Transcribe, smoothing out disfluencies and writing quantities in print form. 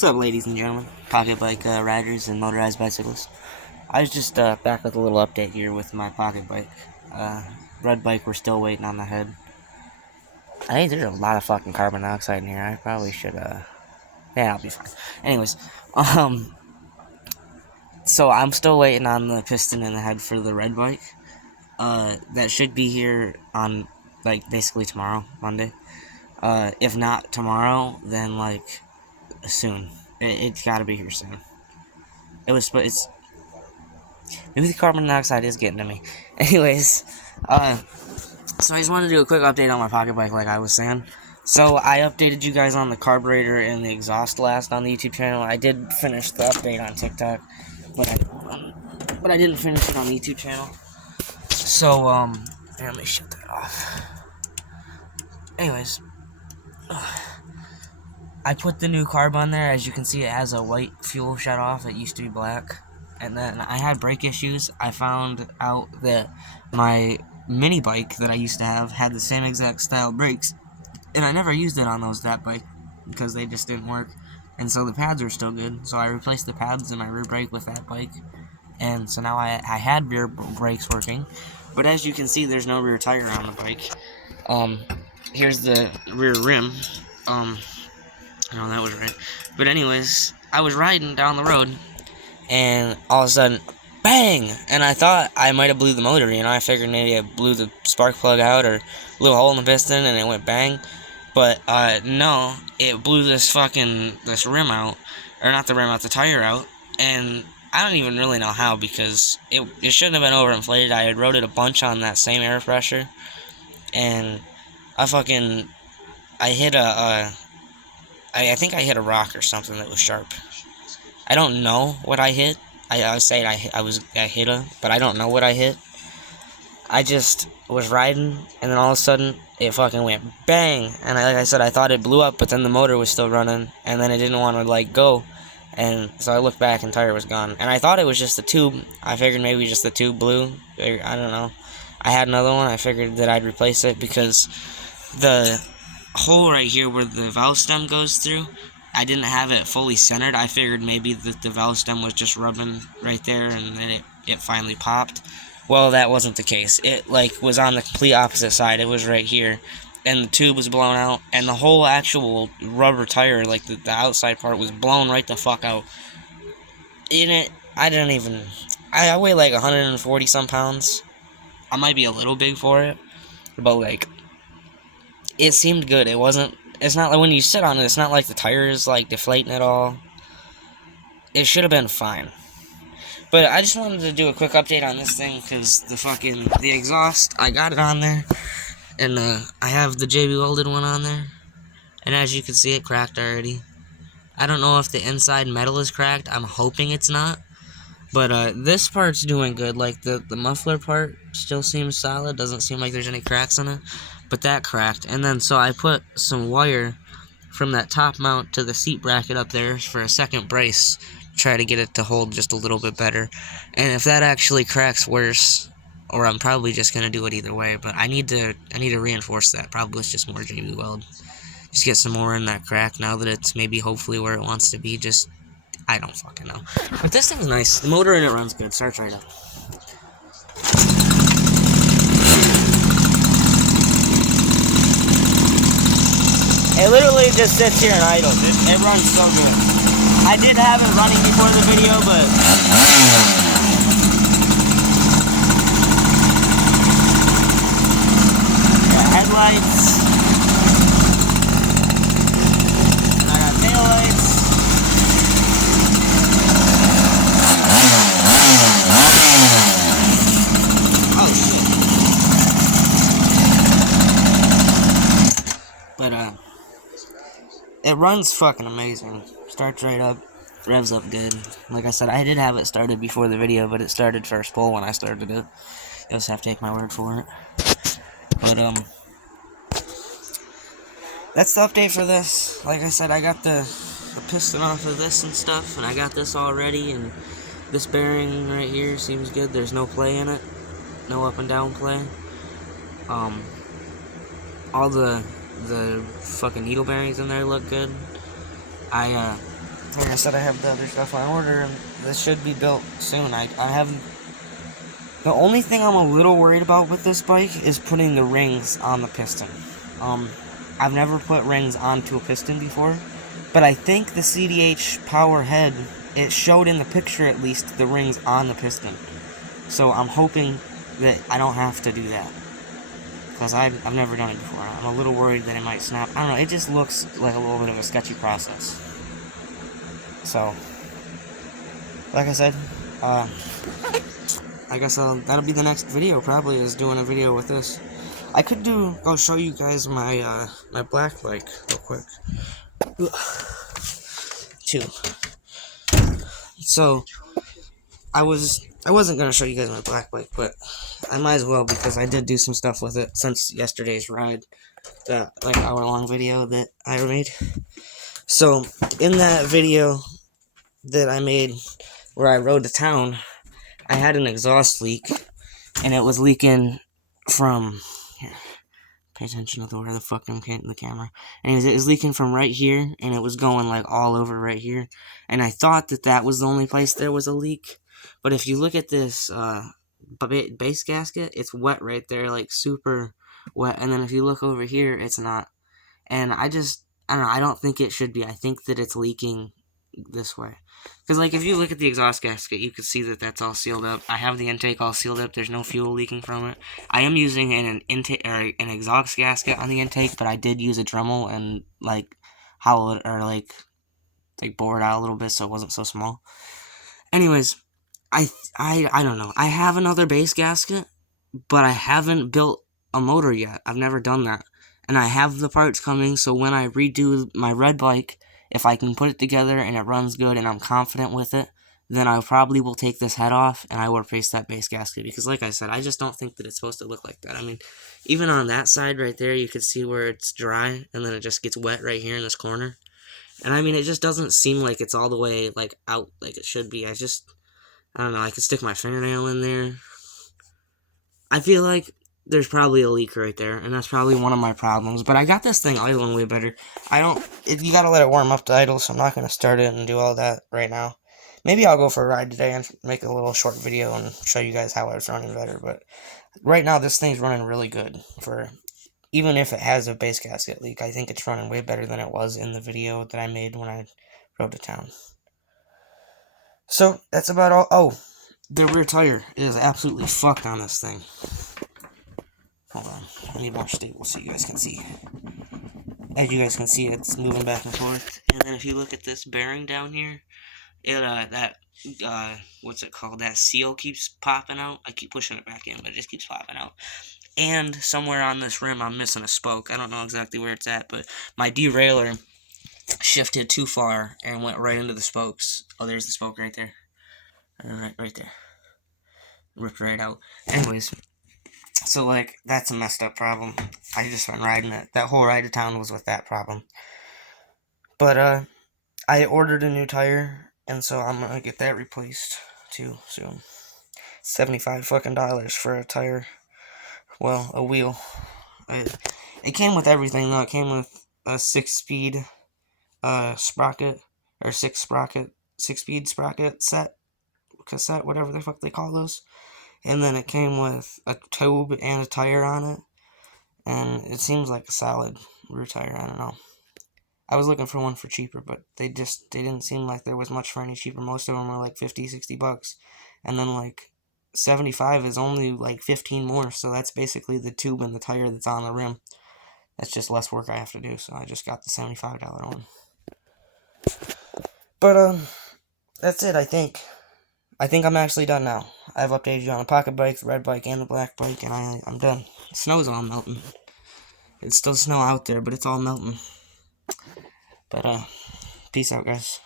What's up, ladies and gentlemen, pocket bike riders and motorized bicyclists? I was just back with a little update here with my pocket bike. Red bike, we're still waiting on the head. I think there's a lot of fucking carbon dioxide in here. I probably should, yeah, I'll be fine. Anyways, so I'm still waiting on the piston and the head for the red bike. That should be here on, like, basically tomorrow, Monday. If not tomorrow, then, like, soon. It's gotta be here soon. It's maybe the carbon dioxide is getting to me. Anyways, so I just wanted to do a quick update on my pocket bike, like I was saying. So I updated you guys on the carburetor and the exhaust last on the YouTube channel. I did finish the update on TikTok, but I didn't finish it on the YouTube channel. So let me shut that off. Anyways, I put the new carb on there. As you can see, it has a white fuel shut off. It used to be black. And then I had brake issues. I found out that my mini bike that I used to have had the same exact style brakes. And I never used it on that bike because they just didn't work. And so the pads are still good. So I replaced the pads in my rear brake with that bike. And so now I had rear brakes working. But as you can see, there's no rear tire on the bike. Here's the rear rim. No, that was right. But anyways, I was riding down the road, and all of a sudden, bang! And I thought I might have blew the motor, I figured maybe I blew the spark plug out, or blew a hole in the piston, and it went bang. But, no, it blew this rim out, or not the rim out, the tire out, and I don't even really know how, because it shouldn't have been overinflated. I had rode it a bunch on that same air pressure, and I hit I think I hit a rock or something that was sharp. I don't know what I hit. I say I hit it, but I don't know what I hit. I just was riding, and then all of a sudden, it fucking went bang. And like I said, I thought it blew up, but then the motor was still running, and then it didn't want to, like, go. And so I looked back, and the tire was gone. And I thought it was just the tube. I figured maybe just the tube blew. I don't know. I had another one. I figured that I'd replace it because the hole right here where the valve stem goes through, I didn't have it fully centered. I figured maybe that the valve stem was just rubbing right there and then it finally popped. Well, that wasn't the case. It was on the complete opposite side. It was right here, and the tube was blown out, and the whole actual rubber tire, like the outside part, was blown right the fuck out. I weigh like 140 some pounds. I might be a little big for it, but like, it seemed good. It's not like when you sit on it, it's not like the tire is like deflating at all. It should have been fine. But I just wanted to do a quick update on this thing because the exhaust, I got it on there. And I have the JB welded one on there. And as you can see, it cracked already. I don't know if the inside metal is cracked. I'm hoping it's not. But this part's doing good. Like the muffler part still seems solid. Doesn't seem like there's any cracks in it. But that cracked. And then so I put some wire from that top mount to the seat bracket up there for a second brace. Try to get it to hold just a little bit better. And if that actually cracks worse, or I'm probably just gonna do it either way, but I need to reinforce that. Probably it's just more JB weld. Just get some more in that crack now that it's maybe hopefully where it wants to be. Just I don't fucking know. But this thing's nice. The motor in it runs good. Starts right up. It literally just sits here and idles. It runs so good. I did have it running before the video, but headlights. I got taillights. Oh shit. But it runs fucking amazing. Starts right up, revs up good. Like I said, I did have it started before the video, but it started first pull when I started it. You'll just have to take my word for it. But, that's the update for this. Like I said, I got the piston off of this and stuff, and I got this all ready, and this bearing right here seems good. There's no play in it. No up and down play. All the fucking needle bearings in there look good. I like I said, I have the other stuff on order, and this should be built soon. I haven't. The only thing I'm a little worried about with this bike is putting the rings on the piston. I've never put rings onto a piston before, but I think the CDH power head, it showed in the picture at least the rings on the piston. So I'm hoping that I don't have to do that, because I've never done it before. I'm a little worried that it might snap. I don't know, it just looks like a little bit of a sketchy process. So, like I said, I guess that'll be the next video, probably, is doing a video with this. I could I'll show you guys my, my black bike real quick. Too. So, I wasn't gonna show you guys my black bike, but I might as well, because I did do some stuff with it since yesterday's ride. That, like, hour-long video that I made. So, in that video that I made where I rode to town, I had an exhaust leak, and it was leaking from, here, pay attention to where the fucking the camera, and it was leaking from right here, and it was going, like, all over right here, and I thought that was the only place there was a leak, but if you look at this, base gasket, it's wet right there, like, super wet, and then if you look over here, it's not, and I don't know, I don't think it should be. I think that it's leaking this way. Because, like, if you look at the exhaust gasket, you can see that that's all sealed up. I have the intake all sealed up. There's no fuel leaking from it. I am using an intake or an exhaust gasket on the intake, but I did use a Dremel and, like, hollow it, or, like bore it out a little bit so it wasn't so small. Anyways, I don't know. I have another base gasket, but I haven't built a motor yet. I've never done that. And I have the parts coming, so when I redo my red bike, if I can put it together and it runs good and I'm confident with it, then I probably will take this head off and I will replace that base gasket. Because like I said, I just don't think that it's supposed to look like that. I mean, even on that side right there, you can see where it's dry and then it just gets wet right here in this corner. And I mean, it just doesn't seem like it's all the way, like, out like it should be. I don't know, I could stick my fingernail in there. I feel like there's probably a leak right there, and that's probably one of my problems, but I got this thing idling way better. You gotta let it warm up to idle, so I'm not gonna start it and do all that right now. Maybe I'll go for a ride today and make a little short video and show you guys how it's running better, but right now this thing's running really good. Even if it has a base gasket leak, I think it's running way better than it was in the video that I made when I rode to town. So, that's about all. Oh, the rear tire is absolutely fucked on this thing. Hold on, I need more stable so you guys can see. As you guys can see, it's moving back and forth. And then if you look at this bearing down here, what's it called? That seal keeps popping out. I keep pushing it back in, but it just keeps popping out. And somewhere on this rim, I'm missing a spoke. I don't know exactly where it's at, but my derailleur shifted too far and went right into the spokes. Oh, there's the spoke right there. Right there. Ripped right out. Anyways. So, like, that's a messed up problem. I just went riding it. That whole ride to town was with that problem. But, I ordered a new tire, and so I'm gonna get that replaced, too, soon. $75 fucking dollars for a tire. Well, a wheel. It came with everything, though. It came with a 6-speed, sprocket, or 6-speed sprocket cassette, whatever the fuck they call those. And then it came with a tube and a tire on it. And it seems like a solid rear tire, I don't know. I was looking for one for cheaper, but they didn't seem like there was much for any cheaper. Most of them were like 50, 60 bucks. And then like 75 is only like 15 more, so that's basically the tube and the tire that's on the rim. That's just less work I have to do, so I just got the $75 one. But, that's it, I think. I think I'm actually done now. I've updated you on the pocket bike, the red bike, and the black bike, and I'm done. The snow's all melting. It's still snow out there, but it's all melting. But, peace out, guys.